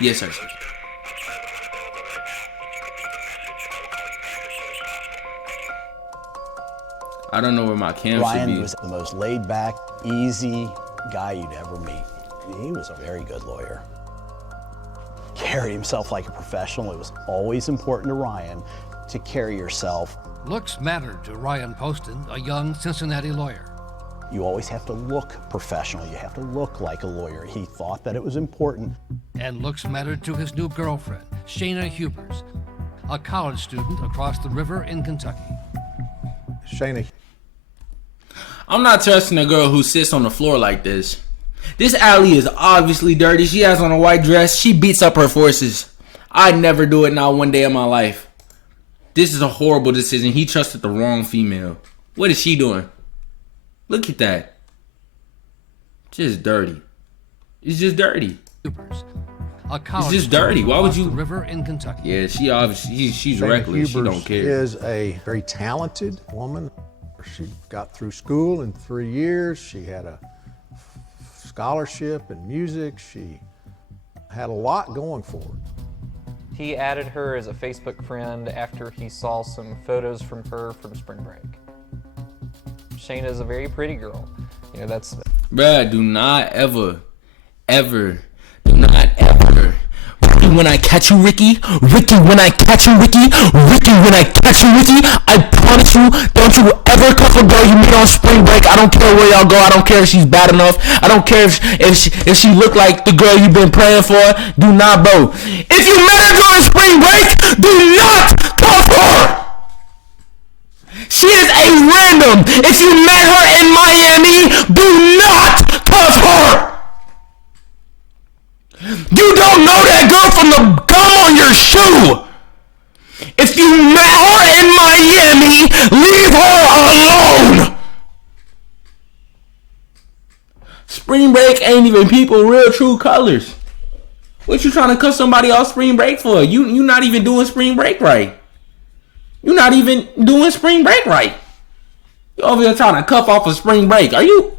Yes, sir. I don't know where my cam should be. Ryan was the most laid-back, easy guy you'd ever meet. He was a very good lawyer. Carried himself like a professional. It was always important to Ryan to carry yourself. Looks mattered to Ryan Poston, a young Cincinnati lawyer. You always have to look professional. You have to look like a lawyer. He thought that it was important. And looks mattered to his new girlfriend, Shayna Hubers, a college student across the river in Kentucky. Shayna. I'm not trusting a girl who sits on the floor like this. This alley is obviously dirty. She has on a white dress. She beats up her forces. I'd never do it not one day in my life. This is a horrible decision. He trusted the wrong female. What is she doing? Look at that. Just dirty. It's just dirty. It's just dirty. Why would you? The river in Kentucky. Yeah, she obviously she's Shayna reckless. She Hubers don't care. Is a very talented woman. She got through school in 3 years. She had a scholarship in music. She had a lot going for her. He added her as a Facebook friend after he saw some photos from her from spring break. Shayna's a very pretty girl. You know, that's... Bruh, do not ever, do not ever. Ricky, when I catch you, Ricky, when I catch you, Ricky, when I catch you, Ricky, I promise you, don't you ever cuff a girl you meet on spring break. I don't care where y'all go. I don't care if she's bad enough. I don't care if she look like the girl you've been praying for. Do not, bro. If you met her during spring break, do not cuff her. She is a random. If you met her in Miami, do not cuff her. You don't know that girl from the gum on your shoe. If you met her in Miami, leave her alone. Spring break ain't even people real true colors. What you trying to cut somebody off spring break for? You not even doing spring break right. You're not even doing spring break right. You over here trying to cuff off a spring break. Are you?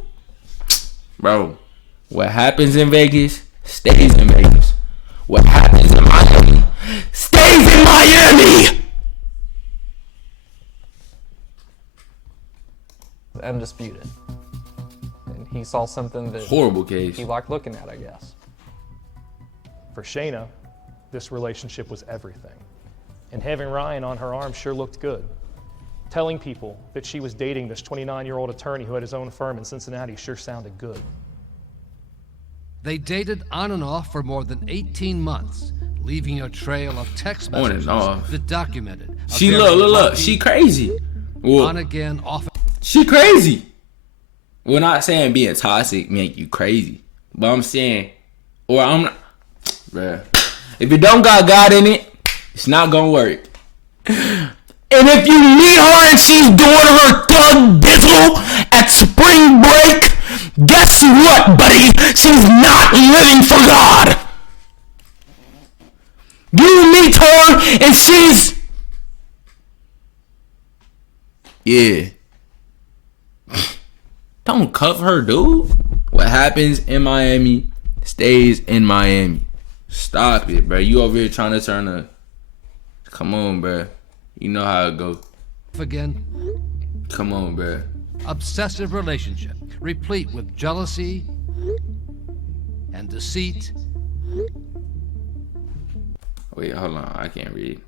Bro, what happens in Vegas stays in Vegas. What happens in Miami stays in Miami. undisputed. And he saw something that Horrible case. he liked looking at, I guess. For Shayna, this relationship was everything. And having Ryan on her arm sure looked good. Telling people that she was dating this 29-year-old attorney who had his own firm in Cincinnati sure sounded good. They dated on and off for more than 18 months, leaving a trail of text On and messages off. that documented. a She very look. lucky, She crazy. Well, on again, off. she crazy. We're not saying being toxic make you crazy, but I'm saying, or I'm not, bruh. If it don't got God in it, it's not gonna work. And if you meet her and she's doing her thug dizzle at spring break, guess what, buddy? She's not living for God. You meet her and she's, yeah. Don't cuff her, dude. What happens in Miami stays in Miami. Stop it, bro. You over here trying to turn a... Come on, bro. You know how it go. Again, Come on, bro. obsessive relationship, replete with jealousy and deceit. Wait, hold on. I can't read.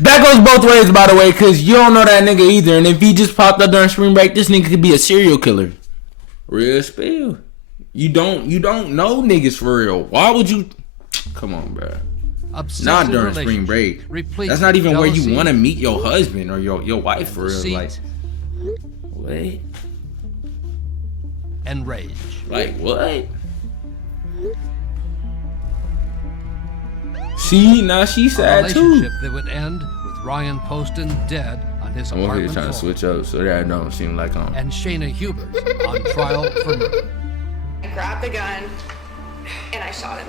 That goes both ways, by the way, because you don't know that nigga either. And if he just popped up during spring break, this nigga could be a serial killer. Real spill. You don't know niggas for real. Why would you... Come on, bro. Obsessive Not during spring relationship, break. replete That's not with even where you jealousy want to meet your husband or your wife for real. deceit Like, what? and rage. Like, what? See, now she A sad too. relationship that would end with Ryan Poston dead on his I'm over here apartment trying to floor, switch up so that I don't seem like I'm... and Shayna Hubers on trial for murder. I grabbed the gun and I shot him.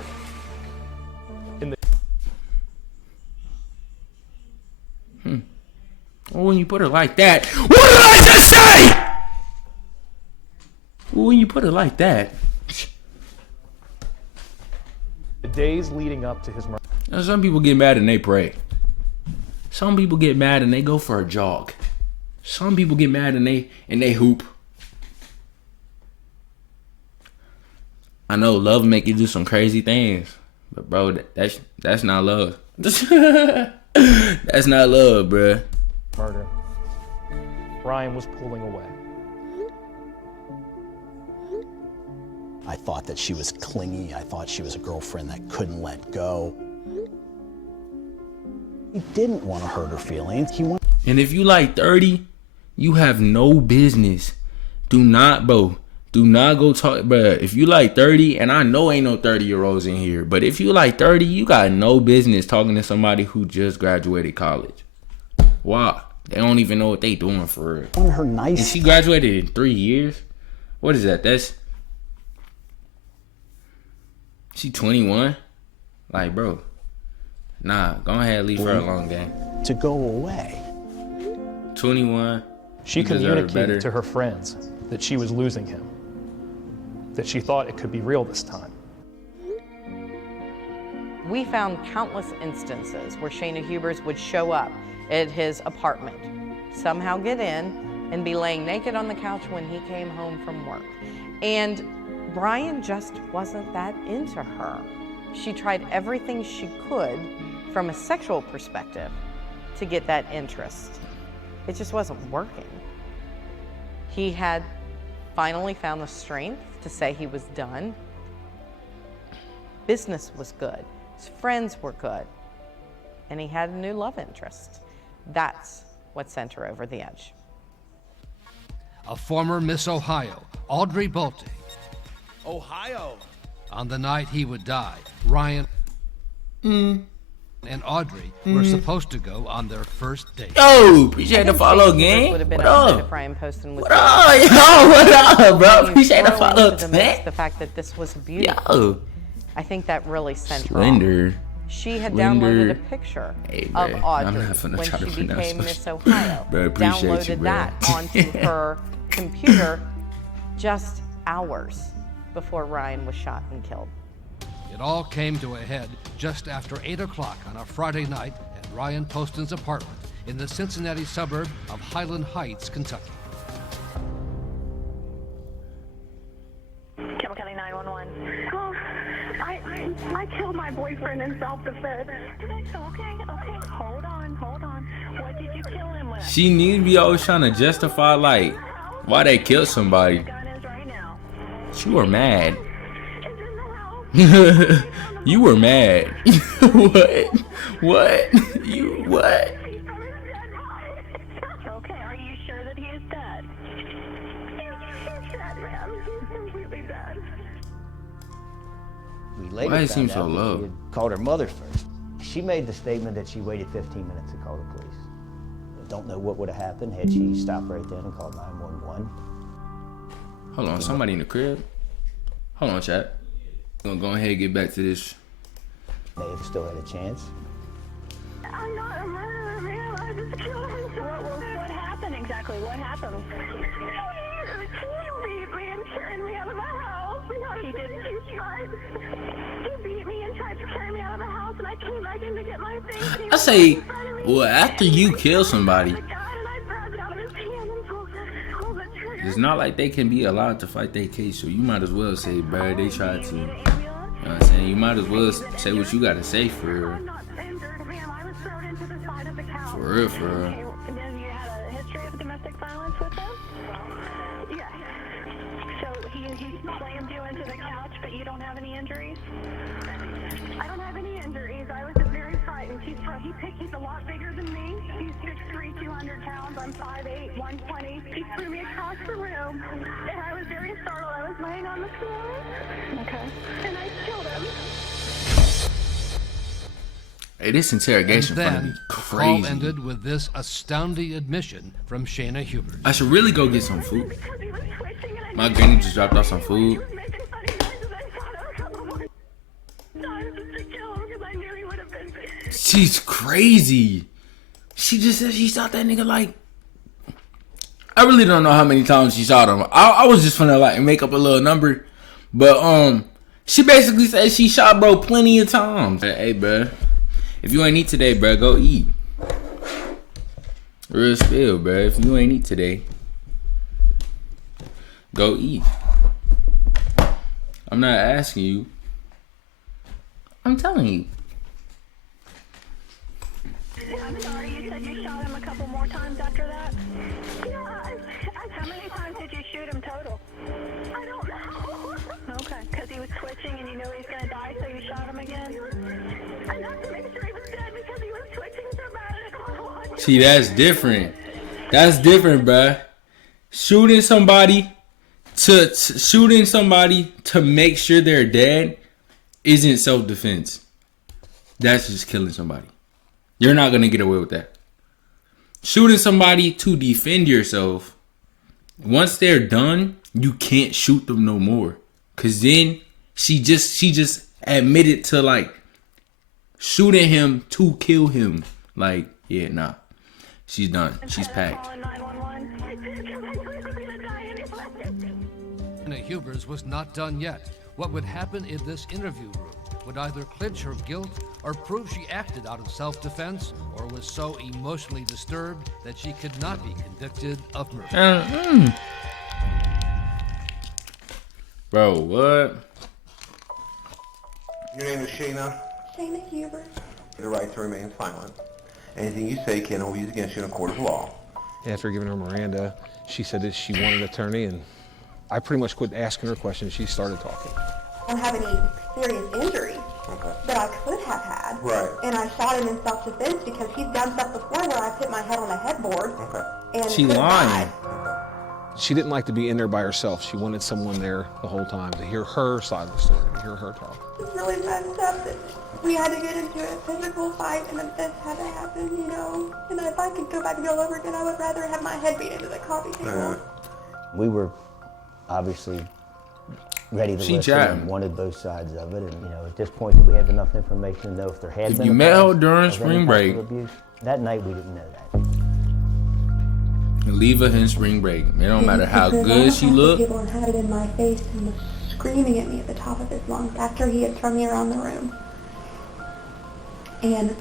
Well, when you put it like that... What did I just say? Well, when you put it like that... days leading up to his murder. Now, some people get mad and they pray. Some people get mad and they go for a jog. Some people get mad and they hoop. I know love make you do some crazy things, but bro, that's not love. That's not love, bruh. Murder. Ryan was pulling away. I thought that she was clingy. I thought she was a girlfriend that couldn't let go. He didn't want to hurt her feelings. And if you like 30, you have no business. Do not go talk, bruh. If you like 30, and I know ain't no 30-year-olds in here, but if you like 30, you got no business talking to somebody who just graduated college. Why? They don't even know what they doing for real. On her nice. And she graduated in 3 years? What is that? She 21? Like, bro. Nah, go ahead and leave her alone, gang. To go away. 21. She You deserve communicated better. to her friends that she was losing him, that she thought it could be real this time. We found countless instances where Shayna Hubers would show up at his apartment, somehow get in, and be laying naked on the couch when he came home from work. And Brian just wasn't that into her. She tried everything she could from a sexual perspective to get that interest. It just wasn't working. He had finally found the strength to say he was done. Business was good. His friends were good. And he had a new love interest. That's what sent her over the edge. A former Miss Ohio, Audrey Bolte. Ohio. On the night he would die, Ryan and Audrey were supposed to go on their first date. Yo, appreciate the follow, Shayna gang. would have been What upset up? if Brian Poston was What up, yo? What up, bro? Appreciate the Throw follow, into the mix man. the fact that this was beautiful. Yo. I think that really sent her off. Slender. She had Slender. downloaded a picture Hey, of bruh, Audrey I'm not finna when try to she pronounce became this. Miss Ohio. Bruh, appreciate you, Downloaded bruh. that onto her computer just hours before Ryan was shot and killed. It all came to a head just after 8 o'clock on a Friday night at Ryan Poston's apartment in the Cincinnati suburb of Highland Heights, Kentucky. Campbell County 911. Oh, I killed my boyfriend in self-defense. Okay, hold on. What did you kill him with? She need to be always trying to justify, like, why they killed somebody. Gun is right now. You were mad. It's in the house. You were mad. What? You what? He's from his dead body. Okay, are you sure that he is dead? He's dead, ma'am. He's completely dead. We later Why it found seem out so that low? She had called her mother first. She made the statement that she waited 15 minutes to call the police. Don't know what would have happened had she stopped right then and called 911. Hold on, somebody in the crib? Hold on, chat. I'm gonna go ahead and get back to this. May have still had a chance. I'm not a murderer, ma'am. I just killed him. What happened exactly? What happened? He beat me and carried me out of the house. He didn't. He beat me and tried to carry me out of the house, and I came back in to get my things. I say, well, after you kill somebody, it's not like they can be allowed to fight their case, so you might as well say, bro, they tried to. You know what I'm saying? You might as well say what you gotta say for real. For real, for real. Have you had a history of domestic violence with him? Yes. So he slammed you into the couch, but you don't have any injuries? I don't have any injuries. I was just very frightened. He's a lot bigger than me. He's 6'3", 200 pounds. I'm 5'8", 120. He threw me across the room, and I was very startled. I was laying on the floor. Okay. And I killed him. Hey, this interrogation And gonna be then the call crazy. ended with this astounding admission from Shayna Hubers. I should really go get some food. Because he was twitching, and I My granny just dropped off some food. He was making funny noises. I shot her a couple more times just to kill him because I knew he would have been. She's crazy. She just said she shot that nigga like. I really don't know how many times she shot him. I was just finna like make up a little number, but She basically said she shot bro plenty of times. Hey, bro, if you ain't eat today, bro, go eat. Real spill, bro. If you ain't eat today, go eat. I'm not asking you. I'm telling you. I'm sorry, you said you shot him a couple more times after that? Yeah, how many times did you shoot him total? I don't know. Okay, because he was twitching and you knew he was going to die, so you shot him again? Enough to make sure he was dead because he was twitching so bad. See, that's different. That's different, bruh. Shooting somebody to make sure they're dead isn't self-defense. That's just killing somebody. You're not gonna get away with that. Shooting somebody to defend yourself, once they're done, you can't shoot them no more. Cause then she just admitted to like shooting him to kill him. Like, yeah, nah. She's done. She's packed. Shayna Hubers was not done yet. What would happen in this interview room would either clinch her guilt or prove she acted out of self-defense or was so emotionally disturbed that she could not be convicted of murder. Bro, what? Your name is Shayna? Shayna Huber. The right to remain silent. Anything you say can be used against you in a court of law. After giving her Miranda, she said that she wanted an attorney, and I pretty much quit asking her questions. She started talking. I don't have any serious injuries that I could have had. Right. And I shot him in self-defense because he's done stuff before where I hit my head on a headboard. And She lying. She didn't like to be in there by herself. She wanted someone there the whole time to hear her side of the story, to hear her talk. It's really messed up that we had to get into a physical fight and that this had to happen, you know. And if I could go back and go over again, I would rather have my head beat into the coffee table. We were obviously ready to She listen chatting. and wanted both sides of it. And, you know, at this point, did we have enough information to know if there had If been you a met cause her during of spring any type break- of abuse? That night, we didn't know that. Leave her in spring break. It don't matter how good she look. People and had it in my face and was screaming at me at the top of his lungs after he had thrown me around the room. And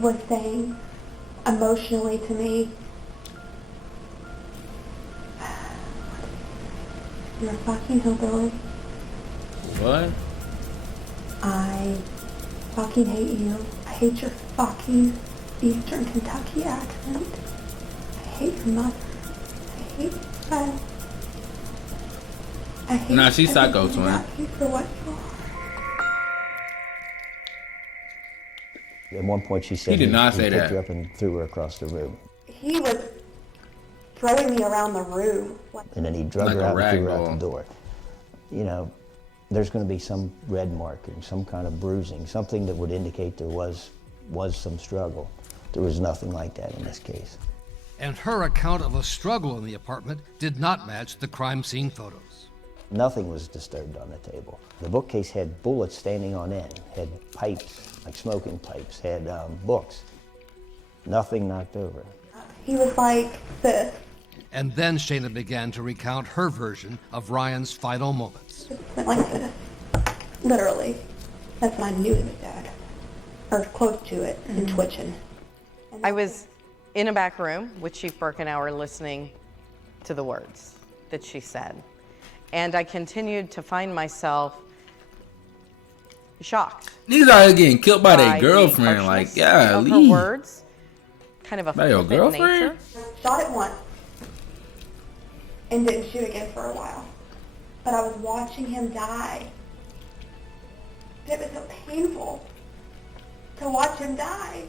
was saying emotionally to me, "You're a fucking hillbilly. What? I fucking hate you. I hate your fucking Eastern Kentucky accent. I hate your mother. I hate your friend. I hate Nah, she's psycho, everything twin. about you for what you are." At one point, she said He did not say picked that. her up and threw her across the room. He was throwing me around the room. And then he drug Like her a out and rag threw her out doll. the door. You know, there's going to be some red mark and some kind of bruising, something that would indicate there was some struggle. There was nothing like that in this case. And her account of a struggle in the apartment did not match the crime scene photos. Nothing was disturbed on the table. The bookcase had bullets standing on end, had pipes, like smoking pipes, had books. Nothing knocked over. He was like this. And then Shayna began to recount her version of Ryan's final moments. Went like this. Literally. That's when I knew he was dead. Or close to it and twitching. I was in a back room with Chief Birkenauer listening to the words that she said. And I continued to find myself shocked. Niggas out here getting killed by their the girlfriend. Like, harshness yeah, of her leave. words, kind of a By your flippant girlfriend? nature. Shot it once. And didn't shoot again for a while. But I was watching him die. It was so painful to watch him die.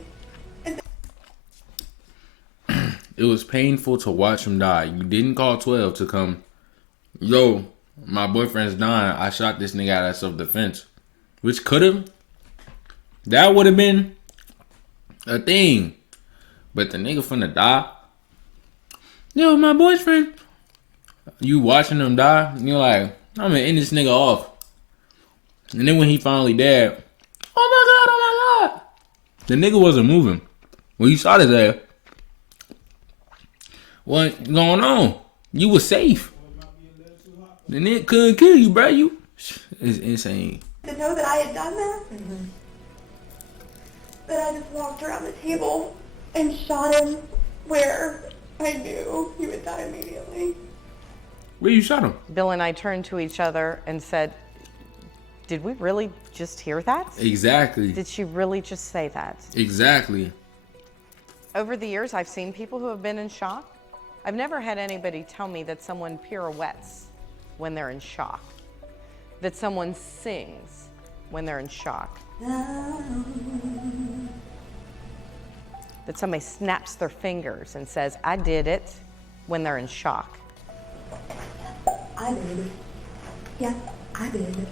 It was painful to watch him die. You didn't call 12 to come, yo, my boyfriend's dying. I shot this nigga out of self-defense. Which could have. That would have been a thing. But the nigga finna die. Yo, my boyfriend. You watching him die, and you're like, I'm gonna end this nigga off. And then when he finally dead, oh my god. The nigga wasn't moving. When you shot his ass, what going on? You was safe. The nigga couldn't kill you, bro. It's insane. to know that I had done that. But I just walked around the table and shot him where I knew he would die immediately. Where you shot him? Bill and I turned to each other and said, did we really just hear that? Exactly. Did she really just say that? Exactly. Over the years, I've seen people who have been in shock. I've never had anybody tell me that someone pirouettes when they're in shock, that someone sings when they're in shock, that somebody snaps their fingers and says, I did it, when they're in shock. I did it. Yeah, I did it.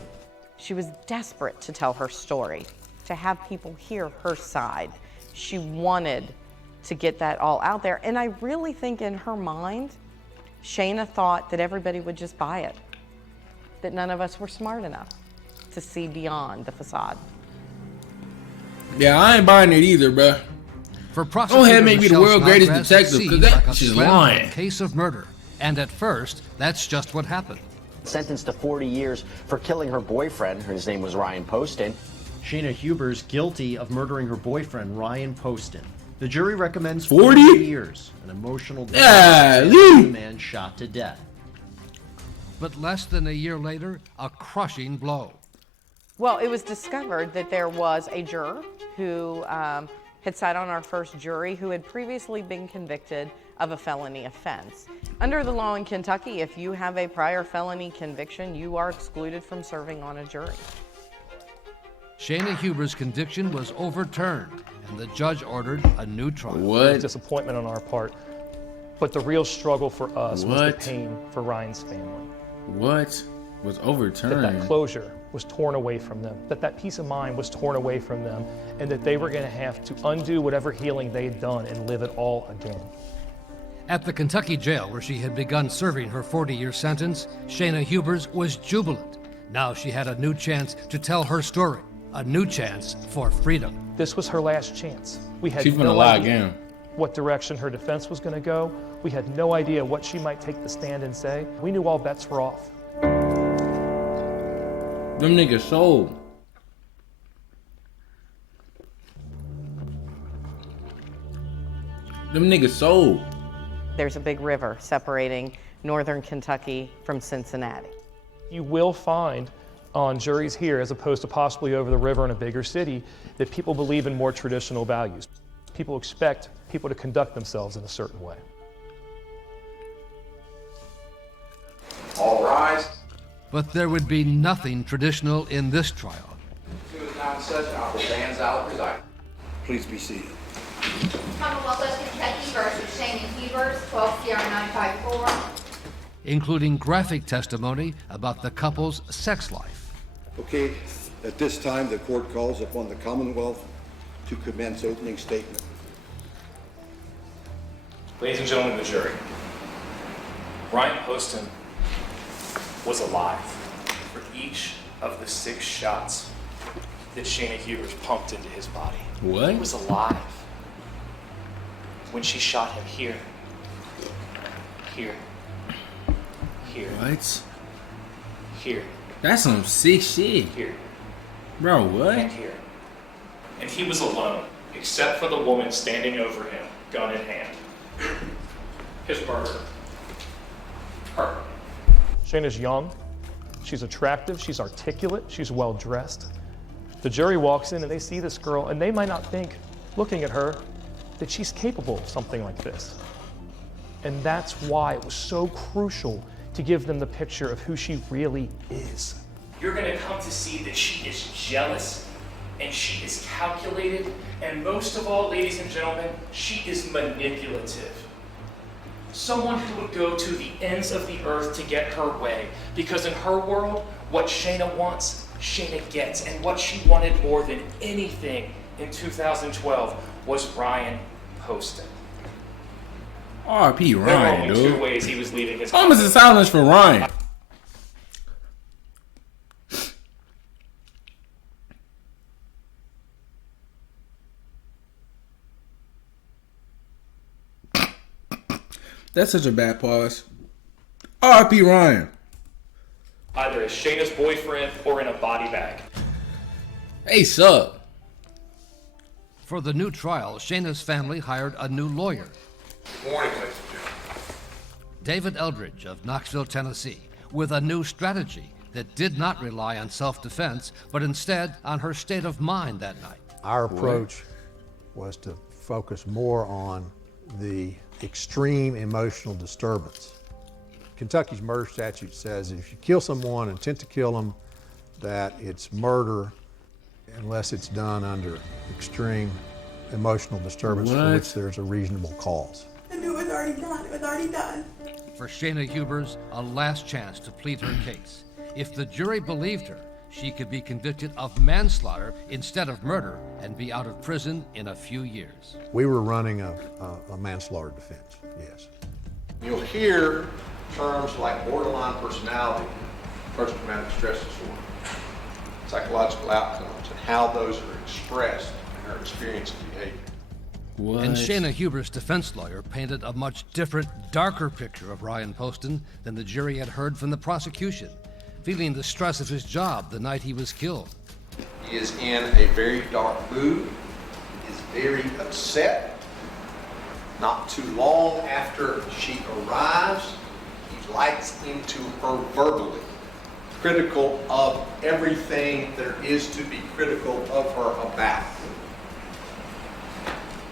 She was desperate to tell her story, to have people hear her side. She wanted to get that all out there. And I really think in her mind, Shayna thought that everybody would just buy it, that none of us were smart enough to see beyond the facade. Yeah, I ain't buying it either, bruh. For Go ahead and make me the Michelle world's greatest Snodgrass, detective, it because seems that like a shit's slam lying. dunk case of murder. And at first, that's just what happened. Sentenced to 40 years for killing her boyfriend. His name was Ryan Poston. Shayna Hubers guilty of murdering her boyfriend, Ryan Poston. The jury recommends 40 years. An emotional Yeah, death of the man shot to death. But less than a year later, a crushing blow. Well, it was discovered that there was a juror who had sat on our first jury who had previously been convicted of a felony offense. Under the law in Kentucky, if you have a prior felony conviction, you are excluded from serving on a jury. Shayna Huber's conviction was overturned, and the judge ordered a new trial. What? Disappointment on our part. But the real struggle for us was What? the pain for Ryan's family. What was overturned? That closure was torn away from them, that peace of mind was torn away from them, and that they were going to have to undo whatever healing they'd done and live it all again. At the Kentucky jail where she had begun serving her 40-year sentence, Shayna Hubers was jubilant. Now she had a new chance to tell her story, a new chance for freedom. This was her last chance. We had She's gonna no lie idea again. what direction her defense was going to go. We had no idea what she might take the stand and say. We knew all bets were off. Them niggas sold. Them niggas sold. There's a big river separating northern Kentucky from Cincinnati. You will find on juries here, as opposed to possibly over the river in a bigger city, that people believe in more traditional values. People expect people to conduct themselves in a certain way. All rise. But there would be nothing traditional in this trial. Who is now in session? Honorable Dan Zalak preside. Please be seated. Commonwealth of Kentucky versus Shayna Hubers, 12 CR 954. Including graphic testimony about the couple's sex life. Okay, at this time, the court calls upon the Commonwealth to commence opening statement. Ladies and gentlemen of the jury, Ryan Poston was alive for each of the 6 shots that Shayna Hubers pumped into his body. What? He was alive when she shot him here, here, What? here, That's some sick shit. here, Bro, what? and here. And he was alone, except for the woman standing over him, gun in hand. His murder. Her. Shayna's young, she's attractive, she's articulate, she's well dressed. The jury walks in and they see this girl and they might not think, looking at her, that she's capable of something like this. And that's why it was so crucial to give them the picture of who she really is. You're gonna come to see that she is jealous and she is calculated, and most of all, ladies and gentlemen, she is manipulative. Someone who would go to the ends of the earth to get her way, because in her world, what Shayna wants, Shayna gets, and what she wanted more than anything in 2012 was Ryan Poston. R.P. There were Ryan, only 2 dude. ways he was leaving his Almost a silence for Ryan. That's such a bad pause. R.P. Ryan. either as Shayna's boyfriend or in a body bag. Hey, sup? For the new trial, Shayna's family hired a new lawyer. Good morning, ladies and gentlemen. David Eldridge of Knoxville, Tennessee, with a new strategy that did not rely on self-defense, but instead on her state of mind that night. Our approach was to focus more on the extreme emotional disturbance. Kentucky's murder statute says if you kill someone, intent to kill them, that it's murder unless it's done under extreme emotional disturbance for which there's a reasonable cause. I knew it was already done. It was already done. For Shayna Hubers, a last chance to plead her case. If the jury believed her, she could be convicted of manslaughter instead of murder and be out of prison in a few years. We were running a manslaughter defense, yes. You'll hear terms like borderline personality, post-traumatic stress disorder, psychological outcomes, and how those are expressed in our experience and behavior. And Shayna Hubers' defense lawyer painted a much different, darker picture of Ryan Poston than the jury had heard from the prosecution, feeling the stress of his job the night he was killed. He is in a very dark mood. He is very upset. Not too long after she arrives, he lights into her verbally, critical of everything there is to be critical of her about.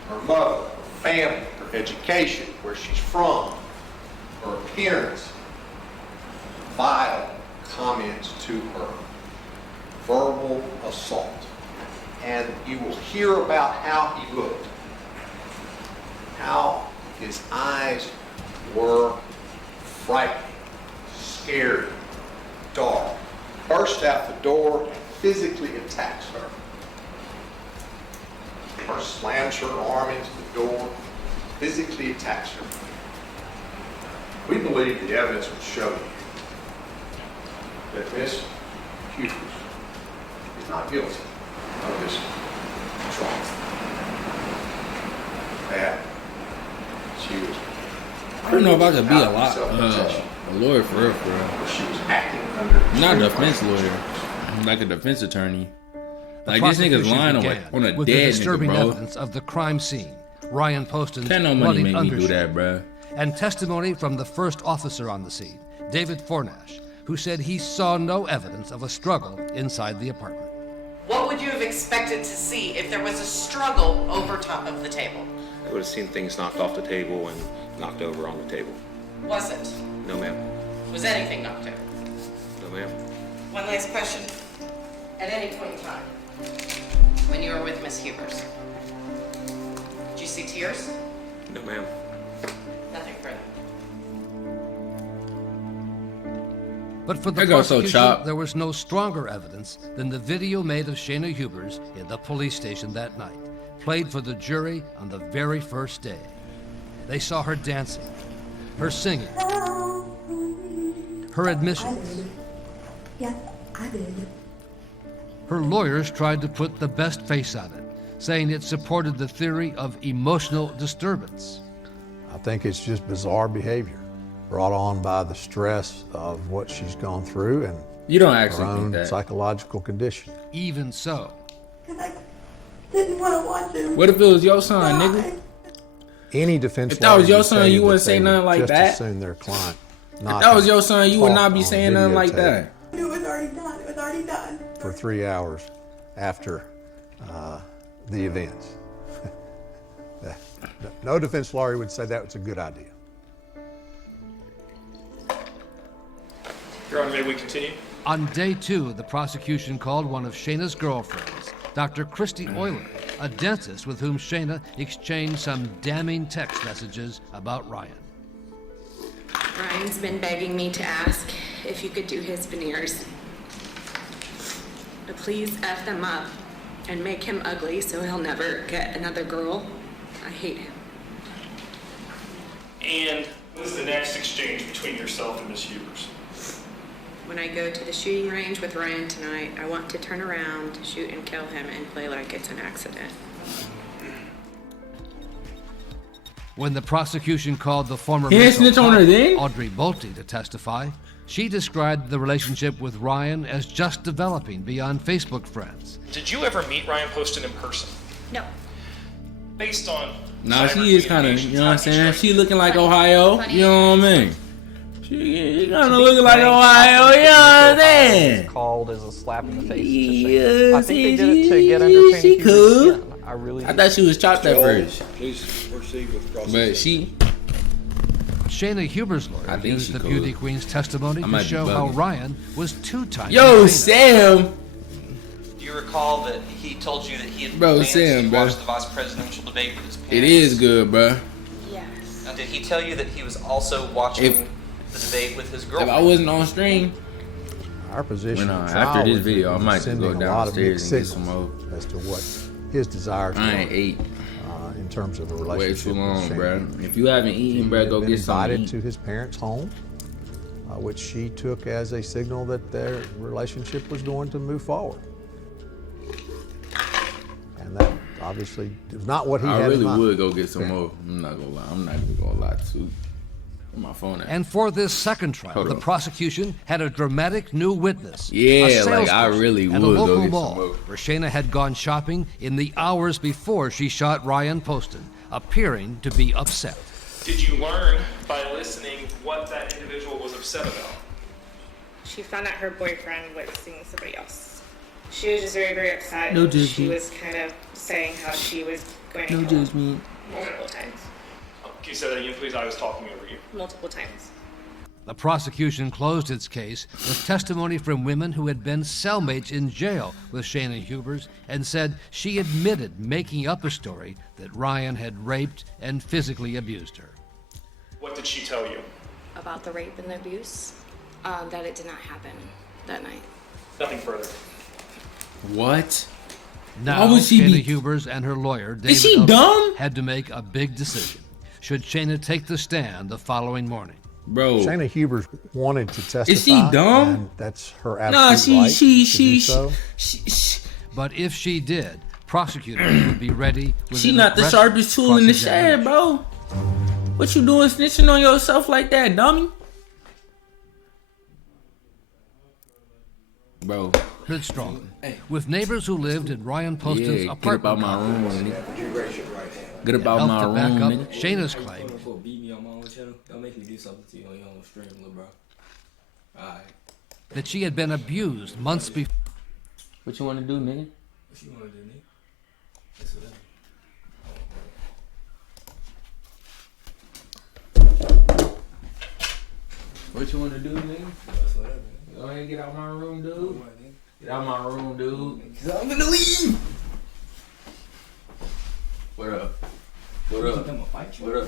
Her mother, her family, her education, where she's from, her appearance, vile comments to her, verbal assault. And you will hear about how he looked, how his eyes were frightening, scared, dark, burst out the door and physically attacks her. Or slams her arm into the door, physically attacks her. We believe the evidence will show you that Miss Hubers is not guilty of this trial. That she was. I don't know if I could be a lawyer for real, She was acting under. Not a defense lawyer, like a defense attorney. Like this nigga's lying on a with dead the disturbing nigga, bro. evidence of the crime scene, Ryan Poston's Can't no money bloody make me do undershirt, that, bruh. and testimony from the first officer on the scene, David Fornash, who said he saw no evidence of a struggle inside the apartment. What would you have expected to see if there was a struggle over top of the table? I would have seen things knocked off the table and knocked over on the table. Was it? No, ma'am. Was anything knocked over? No, ma'am. One last question. At any point in time, when you were with Miss Hubers, did you see tears? No, ma'am. Nothing further. But for the That goes so prosecution, chopped. there was no stronger evidence than the video made of Shayna Hubers in the police station that night, played for the jury on the very first day. They saw her dancing, her singing, her admissions. Yes, I did. Her lawyers tried to put the best face on it, saying it supported the theory of emotional disturbance. I think it's just bizarre behavior brought on by the stress of what she's gone through and You don't actually her think own that. psychological condition. Even so, Didn't want to watch him. What if it was your son, nigga? Any defense If that was lawyer your would son, tell you that wouldn't say they would nothing like just that? as soon their client If not that was your son, you would talk not be on saying nothing like videotape that. I knew it was already done. It was already done. for 3 hours after the events. No defense lawyer would say that was a good idea. Your Honor, may we continue? on day 2, the prosecution called one of Shayna's girlfriends, Dr. Christy Euler, a dentist with whom Shayna exchanged some damning text messages about Ryan. Ryan's been begging me to ask if you could do his veneers. But please F them up and make him ugly so he'll never get another girl. I hate him. And what is the next exchange between yourself and Miss Hubers? When I go to the shooting range with Ryan tonight, I want to turn around, shoot and kill him, and play like it's an accident. When the prosecution called the former He Miss snitched on her O'Connell, then? Audrey Bolte, to testify, She described the relationship with Ryan as just developing beyond Facebook friends. Did you ever meet Ryan Poston in person? No. Based on Nah, she is kind of, you know what I'm saying? She looking like Ohio, you know what I mean? She kind of looking like Ohio, you know what I'm saying? Called as a slap in the face. Yeah, I think they did it to get under she Shayna cool. Huber's skin. I thought she was chopped at first. Please proceed with cross But she... Shayna Huber's lawyer used the cool. beauty queen's testimony I to might be show how bugging. Ryan was two-timing Yo, Shayna. Sam! Do you recall that he told you that he had Bro, plans Sam, to bro. watch the vice presidential debate with his parents? It is good, bro. Yes. Now, did he tell you that he was also watching the debate with his girlfriend? If I wasn't on stream... Our position Well, nah, in trial after this was video, that I he might was just go sending a lot of downstairs mixed and get some signals more. as to what his desires I were. ain't ate. In terms of the relationship. Way too long, with bro. Shayna. If you haven't eaten, bro, He had go been get something to invited eat. to his parents' home, which she took as a signal that their relationship was going to move forward. And that obviously was not what he I had really in mind. would go get some more. I'm not gonna lie. I'm not even gonna lie too. Where my phone at? And for this second trial, Hold the on. prosecution had a dramatic new witness. Yeah, a like, I salesperson really at would a go local get some mall more. where Shayna had gone shopping in the hours before she shot Ryan Poston, appearing to be upset. Did you learn by listening what that individual was upset about? She found out her boyfriend was seeing somebody else. She was just very, very upset. No She judgment. was kind of saying how she was going to No kill him judgment. multiple times. Can you say that again, please? I was talking over you. Multiple times. The prosecution closed its case with testimony from women who had been cellmates in jail with Shayna Hubers and said she admitted making up a story that Ryan had raped and physically abused her. What did she tell you? About the rape and the abuse, that it did not happen that night. Nothing further. What? Now, Why would she Shayna be- Hubers and her lawyer, David Is she Oakley, dumb? had to make a big decision. Should Shayna take the stand the following morning? Bro. Shayna Hubers wanted to testify. Is she dumb? And that's her absolute right to do so. But if she did, prosecutors would be ready with She an not the aggressive sharpest tool in the cross-examination. shed, bro. What you doing snitching on yourself like that, dummy? Bro. Headstrong. With neighbors who lived in Ryan Poston's Yeah, get apartment about my room, complex. nigga. Get about Helped my to back room, up nigga. Shayna's claim Beat me on my own channel. Don't make me do something to you on your own stream, little bro. Alright. that she had been abused months before. What you want to do, nigga? What you want to do, nigga? That's whatever. What you want to do, nigga? That's whatever. Go ahead and get out my room, dude. Get out my room, dude. Cause I'm gonna leave. What up? What up? I'm gonna fight you. What up?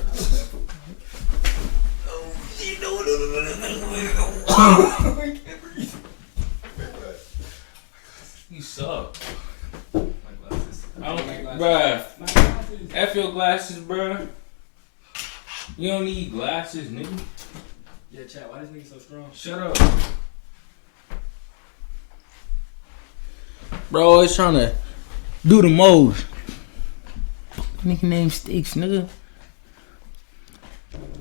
You suck. Bruh. F your glasses, bruh. You don't need glasses, nigga. Yeah, chat. Why this nigga so strong? Shut up. Bro, always trying to do the most. Nigga name Sticks, nigga.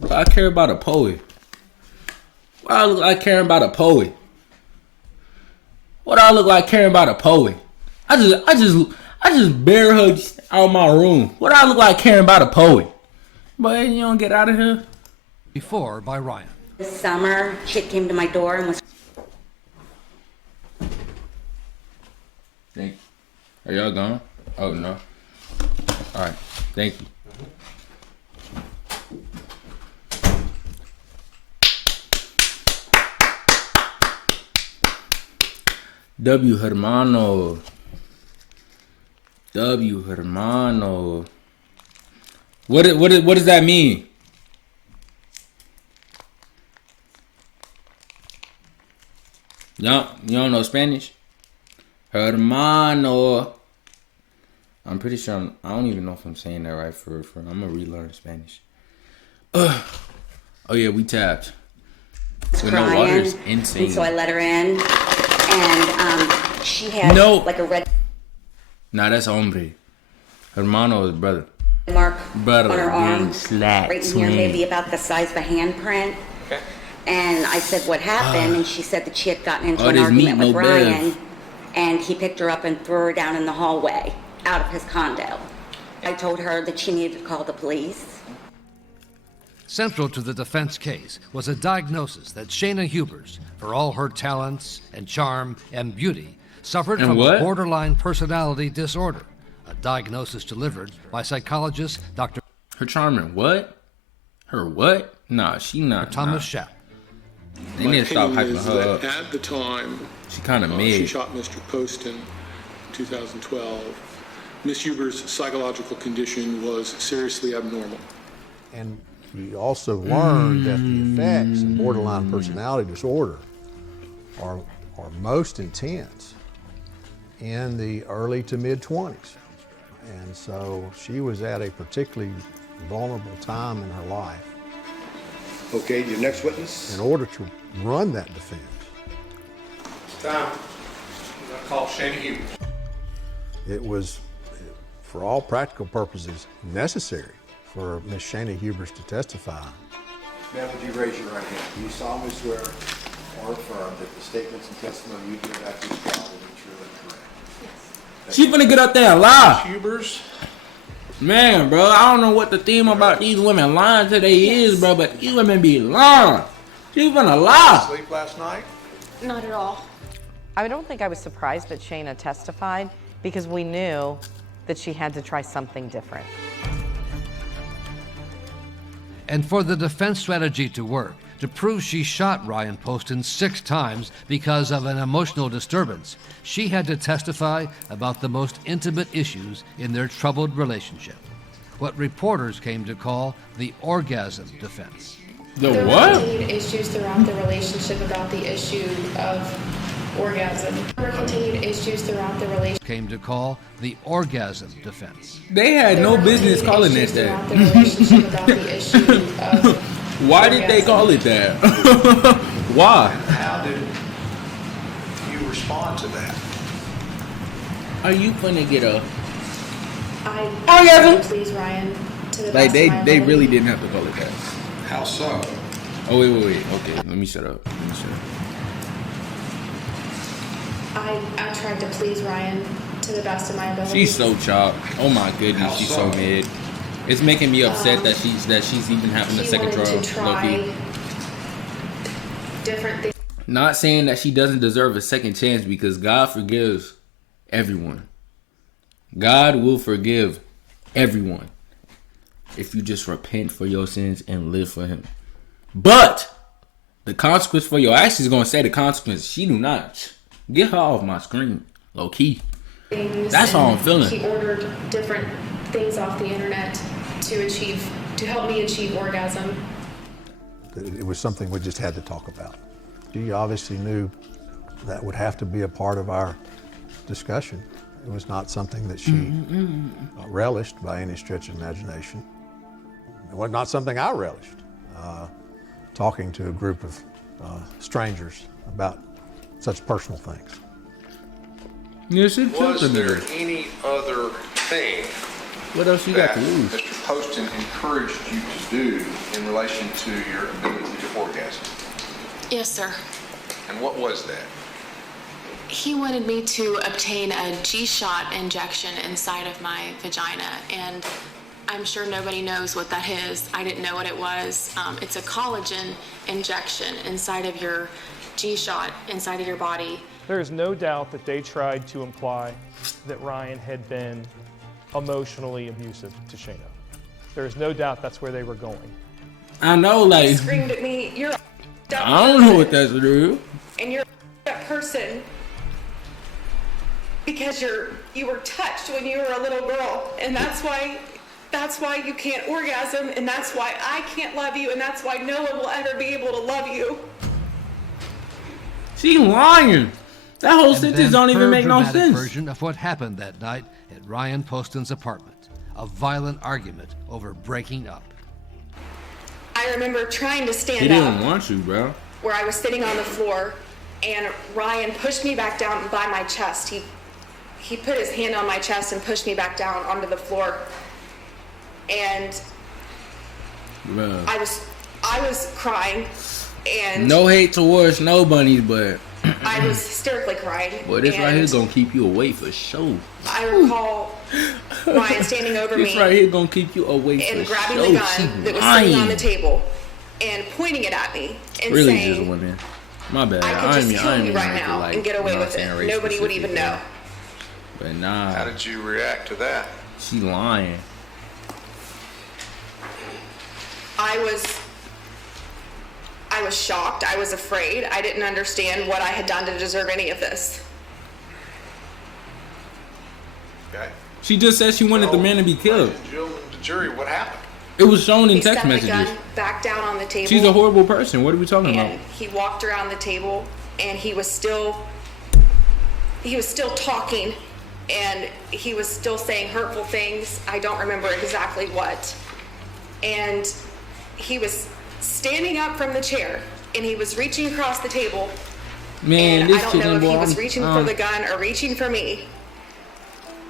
Bro, I care about a poet. Why I look like caring about a poet? What do I look like caring about a poet? I just bear hugged out my room. What do I look like caring about a poet? But you don't get out of here. Before by Ryan. This summer, kid came to my door and was. Thank you. Are y'all gone? Oh no. Alright. Thank you. W hermano. W hermano. What does that mean? Y'all don't know Spanish? Hermano. I'm pretty sure I don't even know if I'm saying that right for I'm gonna relearn Spanish. Oh yeah, we tapped. With no water is insane. And so I let her in, and she had like a red Nah, that's hombre. Hermano is brother. mark Brother on her arm, getting slapped. right in here, swing. maybe about the size of a handprint. Okay. And I said, what happened? And she said that she had gotten into an this argument meat, with no Ryan, bev. and he picked her up and threw her down in the hallway out of his condo. I told her that she needed to call the police. Central to the defense case was a diagnosis that Shayna Hubers, for all her talents and charm and beauty, suffered And from what? a borderline personality disorder, a diagnosis delivered by psychologist Dr. Her charm and what? Her what? Nah, she not. Thomas Shapp. They need to stop hyping her up. At the time, She kind of she mid. shot Mr. Poston in 2012. Miss Huber's psychological condition was seriously abnormal. And we also learned that the effects of borderline personality disorder are most intense in the early to mid-20s. And so she was at a particularly vulnerable time in her life. Okay, your next witness? In order to run that defense, Time. I'm going to call Shayna Hubers. it was, for all practical purposes, necessary for Ms. Shayna Hubers to testify. Ma'am, would you raise your right hand? Do you solemnly swear or affirm that the statements and testimony you give at this trial will be true and correct? She finna get up there and lie. Hubers. Man, bro, I don't know what the theme about these women lying today is, bro, but these women be lying. She finna lie. Sleep last night? Not at all. I don't think I was surprised that Shayna testified because we knew that she had to try something different. And for the defense strategy to work, to prove she shot Ryan Poston 6 times because of an emotional disturbance, she had to testify about the most intimate issues in their troubled relationship. What reporters came to call the orgasm defense. The what? Continued issues throughout the relationship about the issue of orgasm. There were continued issues throughout the relationship. Came to call the orgasm defense. They had no business calling it Throughout the that. relationship about the issue of Why did they call it that? Why? How did you respond to that? Are you finna get a I orgasm? please Ryan to the Like best of my they ability. really didn't have to call it that. How so? Oh wait. Okay, let me shut up. I tried to please Ryan to the best of my ability. She's so chopped. Oh my goodness, How she's so? so mid. It's making me upset that she's even having a She second wanted to trial. Low-key. try different things. Not saying that she doesn't deserve a second chance because God forgives everyone. God will forgive everyone if you just repent for your sins and live for Him. But the consequence for your actions is going to say the consequence. She do not. Get her off my screen, low key. That's how I'm feeling. He ordered different things off the internet to help me achieve orgasm. It was something we just had to talk about. She obviously knew that would have to be a part of our discussion. It was not something that she relished by any stretch of imagination. It was not something I relished, talking to a group of strangers about such personal things. Yes, it Was took there her. any other thing What else you got to that lose? Mr. Poston encouraged you to do in relation to your ability to orgasm? Yes, sir. And what was that? He wanted me to obtain a G-shot injection inside of my vagina, and I'm sure nobody knows what that is. I didn't know what it was. It's a collagen injection inside of your G-shot, inside of your body. There is no doubt that they tried to imply that Ryan had been emotionally abusive to Shayna. There is no doubt that's where they were going. I know, like, Screamed at me, "You're a dumb I don't know what that's to do. and you're a person because you were touched when you were a little girl, and that's why you can't orgasm, and that's why I can't love you, and that's why no one will ever be able to love you." She lying. That whole And sentence then don't even her make no dramatic sense. version of what happened that night at Ryan Poston's apartment. A violent argument over breaking up. I remember trying to He stand didn't up want you, bro. where I was sitting on the floor, and Ryan pushed me back down by my chest. He put his hand on my chest and pushed me back down onto the floor. And Bruh. I was crying, And No hate towards nobody, but I was hysterically crying. boy, this right and here gonna keep you awake for sure. I recall Ryan standing over This me right here gonna keep you awake and for grabbing sure. the gun that was sitting on the table and pointing it at me and Really saying, just went in. My bad. I could just kill ain't you mean right like now like, and get away you know, with it. saying race Nobody would specific, even know. But nah. How did you react to that? She lying. I was shocked. I was afraid. I didn't understand what I had done to deserve any of this. Okay. She just said she wanted the man to be killed. Ladies and gentlemen, the jury, what happened? It was shown in He text set the messages. gun back down on the table. She's a horrible person. What are we talking And about? he walked around the table and he was still talking and he was still saying hurtful things. I don't remember exactly what. And he was standing up from the chair and he was reaching across the table. Man, And this I don't chicken know if he boy, was reaching for the gun or reaching for me.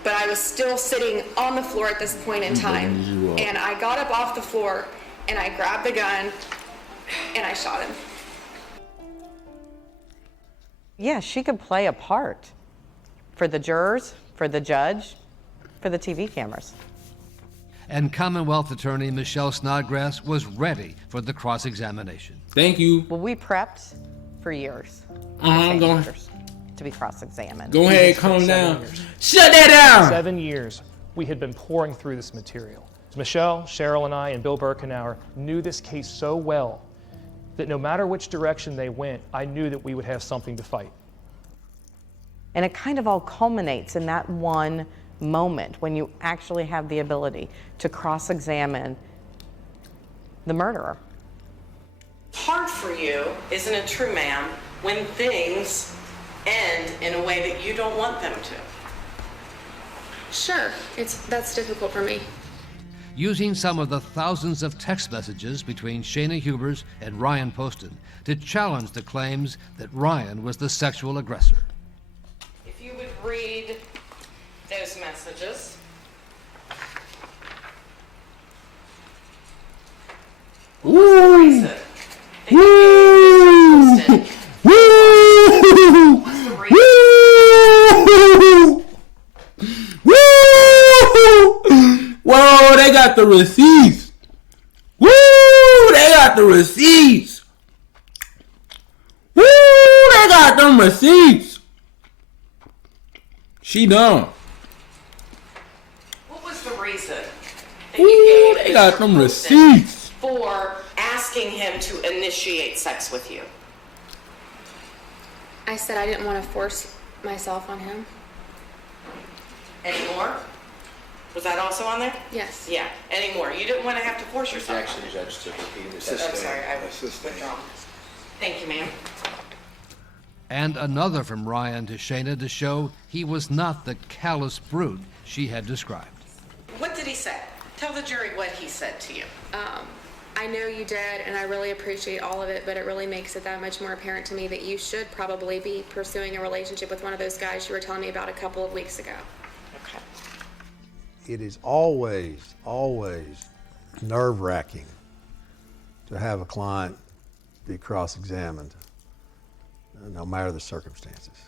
But I was still sitting on the floor at this point in time. you up. And I got up off the floor and I grabbed the gun and I shot him. Yeah, she could play a part for the jurors, for the judge, for the TV cameras. And Commonwealth Attorney Michelle Snodgrass was ready for the cross-examination. Thank you. Well, we prepped for years Go to be cross-examined. Go ahead, calm down. Shut that down. 7 years we had been pouring through this material. Michelle, Cheryl, and I, and Bill Birkenauer knew this case so well that no matter which direction they went, I knew that we would have something to fight. And it kind of all culminates in that one moment when you actually have the ability to cross-examine the murderer. Hard for you, isn't it true, ma'am, when things end in a way that you don't want them to? Sure, that's difficult for me. Using some of the thousands of text messages between Shayna Hubers and Ryan Poston to challenge the claims that Ryan was the sexual aggressor. If you would read those messages. Woo! Woo! Woo! Woo! Whoa, they got the receipts. Woo! They got the receipts. Woo! They got them receipts. She done. What was the reason that you gave They got Mr. them Poston receipts. for asking him to initiate sex with you? I said I didn't want to force myself on him. Any more? Was that also on there? Yes. Yeah, any more? You didn't want to have to force yourself. Objection, Judge Tipperkey. I'm sorry, I was withdrawn. Thank you, ma'am. And another from Ryan to Shayna to show he was not the callous brute she had described. What did he say? Tell the jury what he said to you. I know you did, and I really appreciate all of it, but it really makes it that much more apparent to me that you should probably be pursuing a relationship with one of those guys you were telling me about a couple of weeks ago. Okay. It is always, always nerve-wracking to have a client be cross-examined, no matter the circumstances.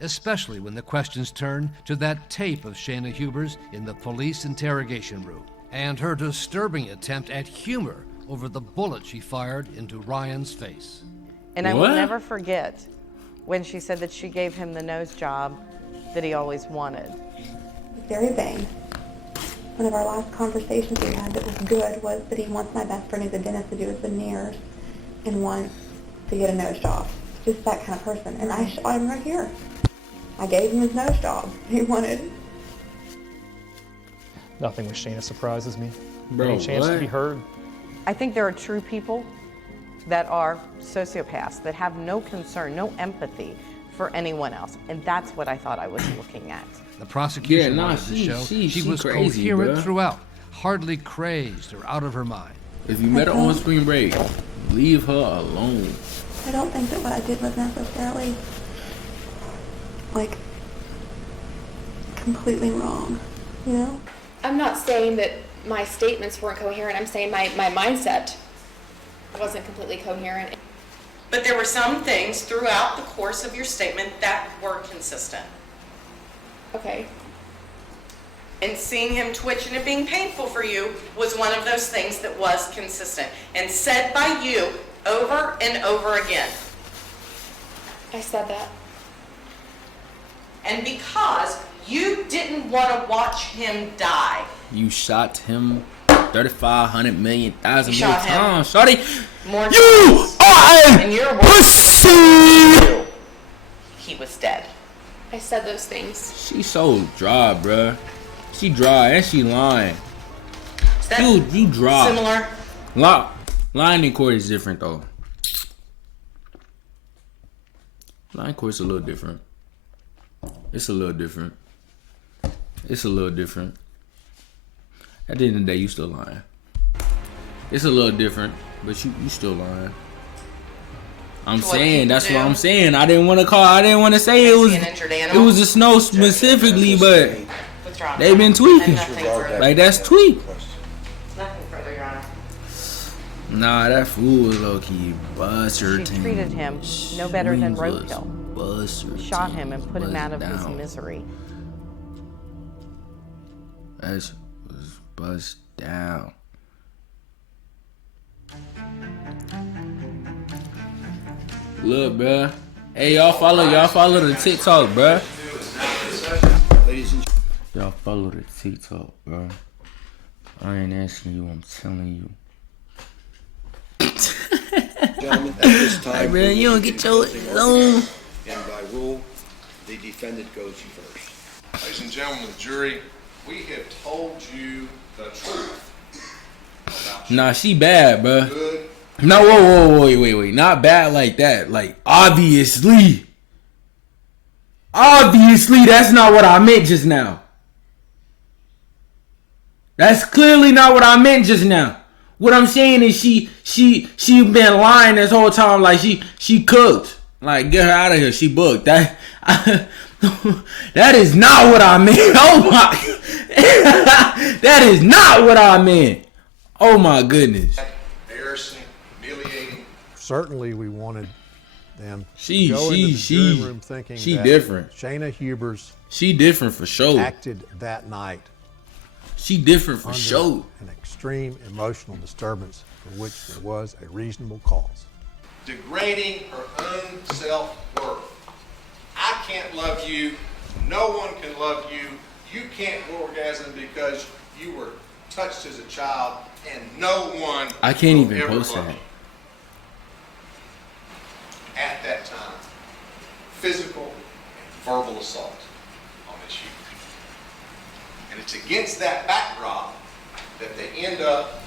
Especially when the questions turn to that tape of Shayna Hubers in the police interrogation room and her disturbing attempt at humor over the bullet she fired into Ryan's face. And I will never forget when she said that she gave him the nose job that he always wanted. Very vain. One of our last conversations we had that was good was that he wants my best friend who's a dentist to do his veneers and wants to get a nose job. Just that kind of person. And I shot him right here. I gave him his nose job. He wanted. Nothing with Shayna surprises me. Bro, Any chance to what? be heard? I think there are true people that are sociopaths that have no concern, no empathy for anyone else. And that's what I thought I was looking at. The prosecution Yeah, nah, wanted to show she was crazy, coherent bruh. throughout, hardly crazed or out of her mind. If you met her on spring break, leave her alone. I don't think that what I did was necessarily, like, completely wrong, you know? I'm not saying that my statements weren't coherent. I'm saying my mindset wasn't completely coherent. But there were some things throughout the course of your statement that were consistent. Okay. And seeing him twitch and it being painful for you was one of those things that was consistent and said by you over and over again. I said that. And because you didn't want to watch him die. You shot him 3,500 million thousand You more shot him. times. Shorty, More you times. are In your a words, pussy. he was dead. I said those things. She so dry, bruh. She dry and she lying. Is that You dry. similar? Lying in court is different though. Lying in court's a little different. It's a little different. It's a little different. At the end of the day, you still lying. It's a little different, but you still lying. I'm What saying, people that's do. what I'm saying. I didn't want to say it was An injured animal. it was a snow specifically, but Withdrawn. they've been tweaking. Nothing further. Like that's tweak. Nothing further, Your Honor. Nah, that fool was low key buster. She treated him no better than roadkill. Buster. Shot him and put him out of his misery. That was bust down. Look, bruh. Hey, y'all follow the TikTok, bruh. Y'all follow the TikTok, bruh. I ain't asking you, I'm telling you. Gentlemen, at this time, Hey, man, you don't get your own. and by rule, the defendant goes first. Ladies and gentlemen of the jury, we have told you the truth. Nah, she bad, bruh. No, whoa, wait. Not bad like that. Like, obviously. Obviously, that's not what I meant just now. That's clearly not what I meant just now. What I'm saying is she been lying this whole time. Like, she cooked. Like, get her out of here. She booked. That is not what I meant. Oh my. That is not what I meant. Oh my goodness. Embarrassing, humiliating. Certainly, we wanted them to She go into the jury room thinking she that different. Shayna Hubers She different for sure. acted that night She different for under sure. an extreme emotional disturbance for which there was a reasonable cause. Degrading her own self-worth. I can't love you. No one can love you. You can't orgasm because you were touched as a child, and no one I can't will even ever post love that. you. At that time, physical and verbal assault on Miss Hubers. And it's against that backdrop that they end up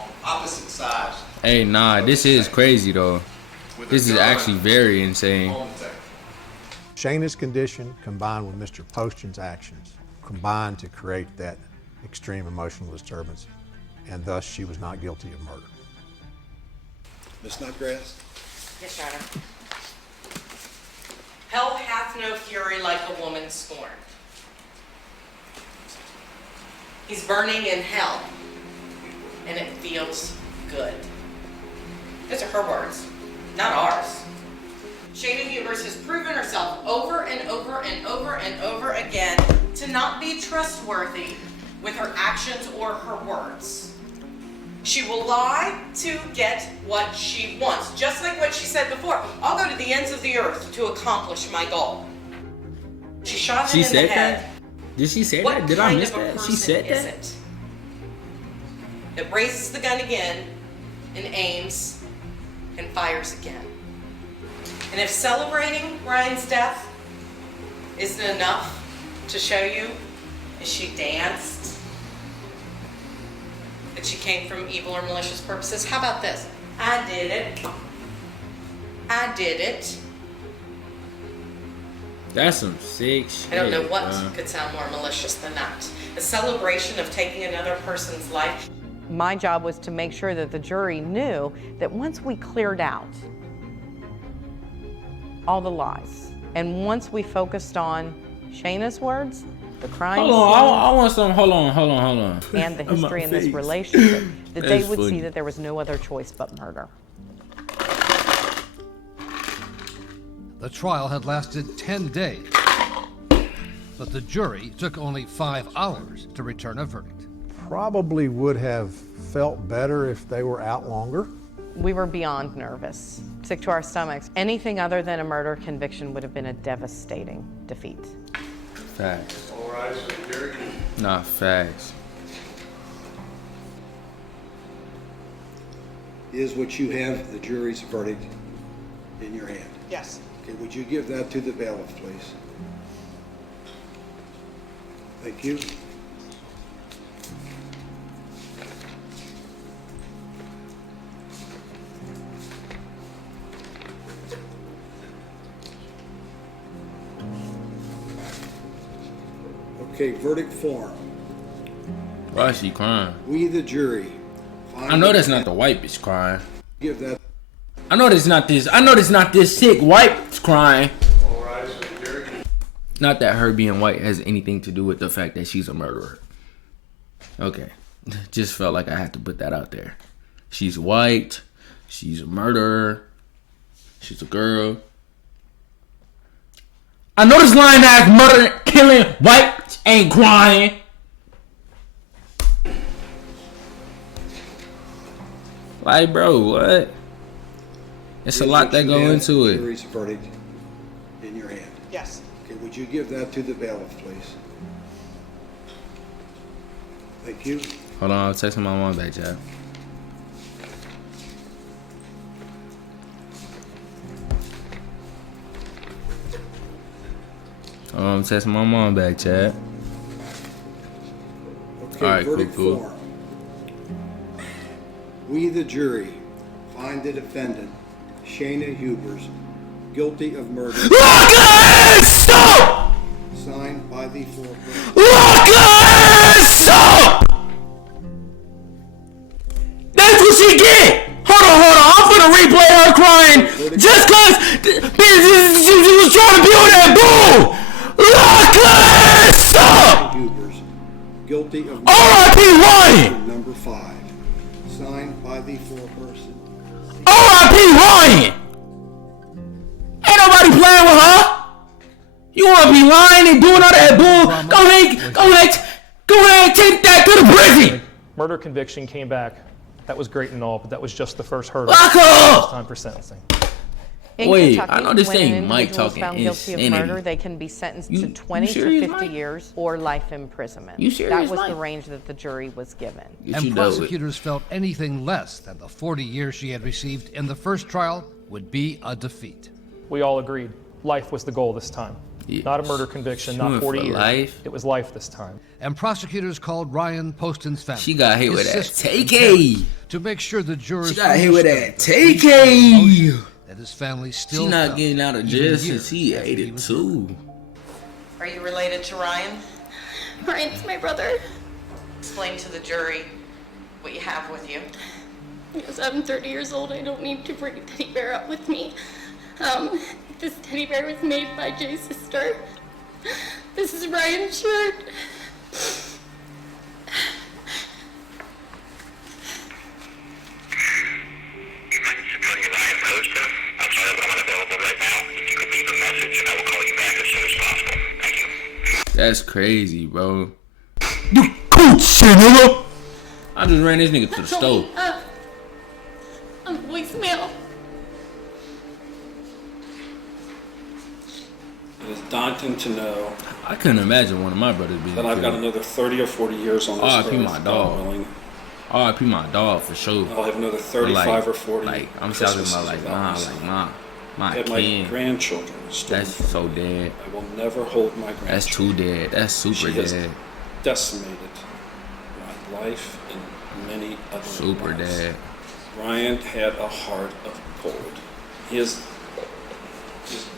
on opposite sides. Hey, nah, this is crazy though. This is actually very insane. Shayna's condition combined with Mr. Poston's actions combined to create that extreme emotional disturbance, and thus she was not guilty of murder. Ms. Snodgrass? Yes, Your Honor. Hell hath no fury like a woman scorned. He's burning in hell, and it feels good. Those are her words, not ours. Shayna Hubers has proven herself over and over and over and over again to not be trustworthy with her actions or her words. She will lie to get what she wants. Just like what she said before, I'll go to the ends of the earth to accomplish my goal. She shot him She in the said head. that? Did she say What that? Did I kind miss of a that? She person said is that? it that raises the gun again and aims and fires again? And if celebrating Ryan's death isn't enough to show you that she danced, that she came from evil or malicious purposes, how about this? I did it. I did it. That's some sick shit. I don't know what bruh. could sound more malicious than that. A celebration of taking another person's life. My job was to make sure that the jury knew that once we cleared out all the lies, and once we focused on Shayna's words, the crime Hold on, I want some. Hold on. and the My history in this face. relationship, that they That's would see funny. that there was no other choice but murder. The trial had lasted 10 days, but the jury took only 5 hours to return a verdict. Probably would have felt better if they were out longer. We were beyond nervous, sick to our stomachs. Anything other than a murder conviction would have been a devastating defeat. Facts. All rise for the jury. Nah, facts. Is what you have the jury's verdict in your hand? Yes. Okay, would you give that to the bailiff, please? Thank you. Okay, verdict form. Why is she crying? We, the jury, find I know that's not the white bitch crying. give that. I know that's not this sick white bitch crying. All rise for the jury. Not that her being white has anything to do with the fact that she's a murderer. Okay. Just felt like I had to put that out there. She's white. She's a murderer. She's a girl. I know this lying ass murder killing white bitch ain't crying. Like, bro, what? It's a lot that go into The it. jury's verdict in your hand. Yes. Okay, would you give that to the bailiff, please? Thank you. Hold on, I'm texting my mom back, Chad. Hold on, I'm texting my mom back, Chad. Okay, All right, verdict cool. form. We, the jury, find the defendant, Shayna Hubers, guilty of murder. Stop! Signed by the foreperson. Stop! That's what she get! Hold on. I'm gonna replay her crying just cause she was trying to build that bull! Stop! Hubers, guilty of R.I.P. Ryan! Number 5, signed by the foreperson. R.I.P. Ryan! Ain't nobody playing with her! You wanna be lying and doing all that bull? Go ahead, take that to the prison! Murder conviction came back. That was great and all, but that was just the first hurdle. Lock up! It's time for sentencing. In Wait, Kentucky, I know this when an ain't Mike individual is talking found guilty of insanity. murder, they can be sentenced You- to 20 you to serious, 50 Mike? years or life imprisonment. You serious, That was Mike? the range that the jury was given. And prosecutors felt anything less than the 40 years she had received in the first trial would be a defeat. We all agreed life was the goal this time. Not a murder conviction, She not went 40 for years. life. It was life this time. And prosecutors called Ryan Poston's family. She got hit with his that sister, and TK. parents, to make sure the jurors She got hit with that understood the police TK. emotion that his family still She not felt getting out of even jail years since he after he was 82. Are you related to Ryan? Ryan's my brother. Explain to the jury what you have with you. Because I'm 30 years old, I don't need to bring a teddy bear up with me. This teddy bear was made by Jay's sister. This is Ryan's shirt. That's crazy, bro. You coach shit, nigga. I just ran this nigga to the stove. Voicemail. It is daunting to know I couldn't imagine one of my brothers being that I've got killed. another 30 or 40 years on this R.I.P. earth, my God dog. willing. R.I.P. my dog for sure. I'll have another 35 Like- or 40 Like I'm talking about Christmases like without my my son. my I had my kid. grandchildren stolen That's from me. so dead. I will never hold my grandchildren. That's too dead. That's super She has dead. decimated my life and many other Super lives. dead. Ryan had a heart of gold. His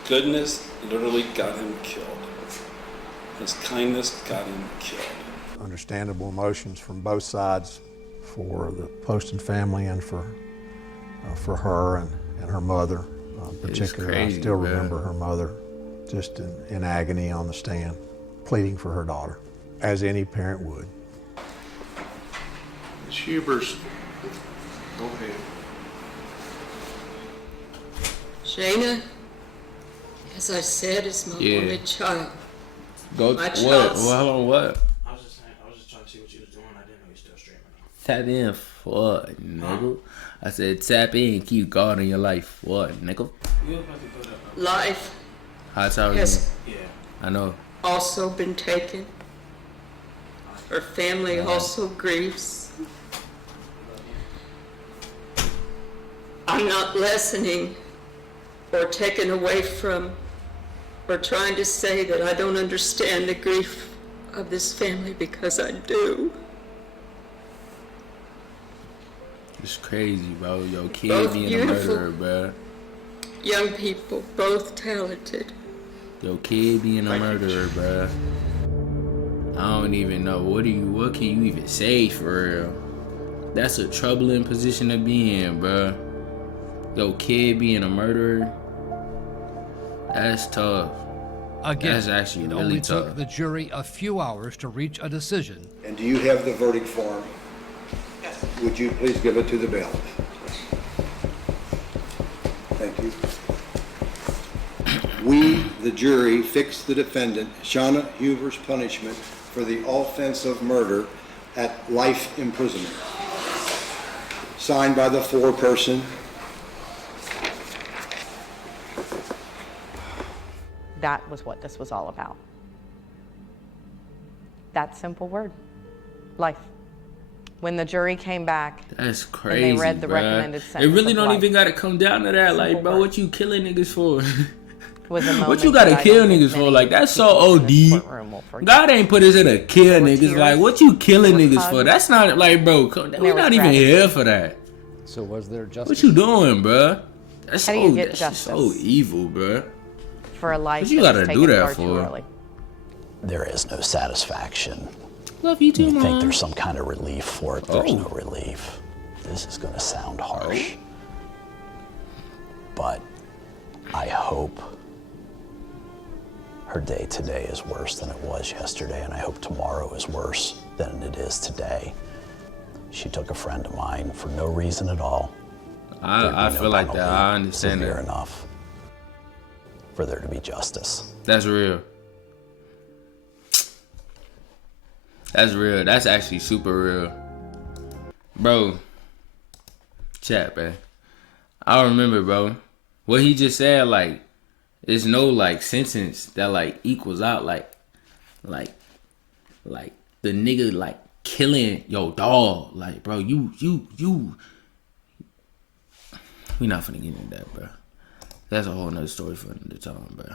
goodness literally got him killed. His kindness got him killed. Understandable emotions from both sides for the Poston family and for her and her mother. Particularly, crazy, I still man. remember her mother just in agony on the stand. pleading for her daughter, as any parent would. Ms. Hubers, go ahead. Shayna, as I said, is my only child. Go. My What? child's- Well, hold on. What? I was just trying to see what you was doing. I didn't know you were still streaming. Tap in for what, nigga? I said tap in, keep God in your life. What, nigga? You about to put up. Life How tall are you? has Yeah. I know. also been taken. Her family also grieves. I'm not lessening or taking away from or trying to say that I don't understand the grief of this family, because I do. It's crazy, bro. Your kid Both being beautiful. a murderer, bro. Young people, both talented. Your kid being a murderer, bro. I don't even know. What can you even say for real? That's a troubling position to be in, bro. Your kid being a murderer. That's tough. Again, That's actually it really only tough. took the jury a few hours to reach a decision. And do you have the verdict form? Yes. Would you please give it to the bailiff? Thank you. We, the jury, fix the defendant, Shauna Huber's punishment for the offense of murder at life imprisonment. Signed by the foreperson. That was what this was all about. That simple word. Life. When the jury came back, That's crazy, and they read the bruh. recommended It sentence really of don't life, even gotta come down to that. Like, Simple bro, word. what you killing niggas for? was a What moment you gotta that I kill don't think niggas for? many Like, that's so people in this OD. courtroom will forget. God ain't put us in to kill There were niggas. tears, Like, what you killing there were niggas for? hugs, That's not like, bro. We're there not was even here gratitude. for that. So was there justice? What you doing, bro? That's How do so you get that's just so justice? evil, bro. For a life What you that was gotta do taken that far too for? early. There is no satisfaction. Love you too, You think Mom. there's some kind of relief for it. There's Oh. no relief. This is going to sound harsh. But I hope her day today is worse than it was yesterday, and I hope tomorrow is worse than it is today. She took a friend of mine for no reason at all. There'd I be no feel like that. penalty I understand severe that. enough for there to be justice. That's real. That's real. That's actually super real. Bro. Chat, man. I remember, bro. What he just said, like, there's no, like, sentence that, like, equals out, like, the nigga, like, killing your dog. Like, bro, you. We not finna get into that, bro. That's a whole nother story for another time, bro.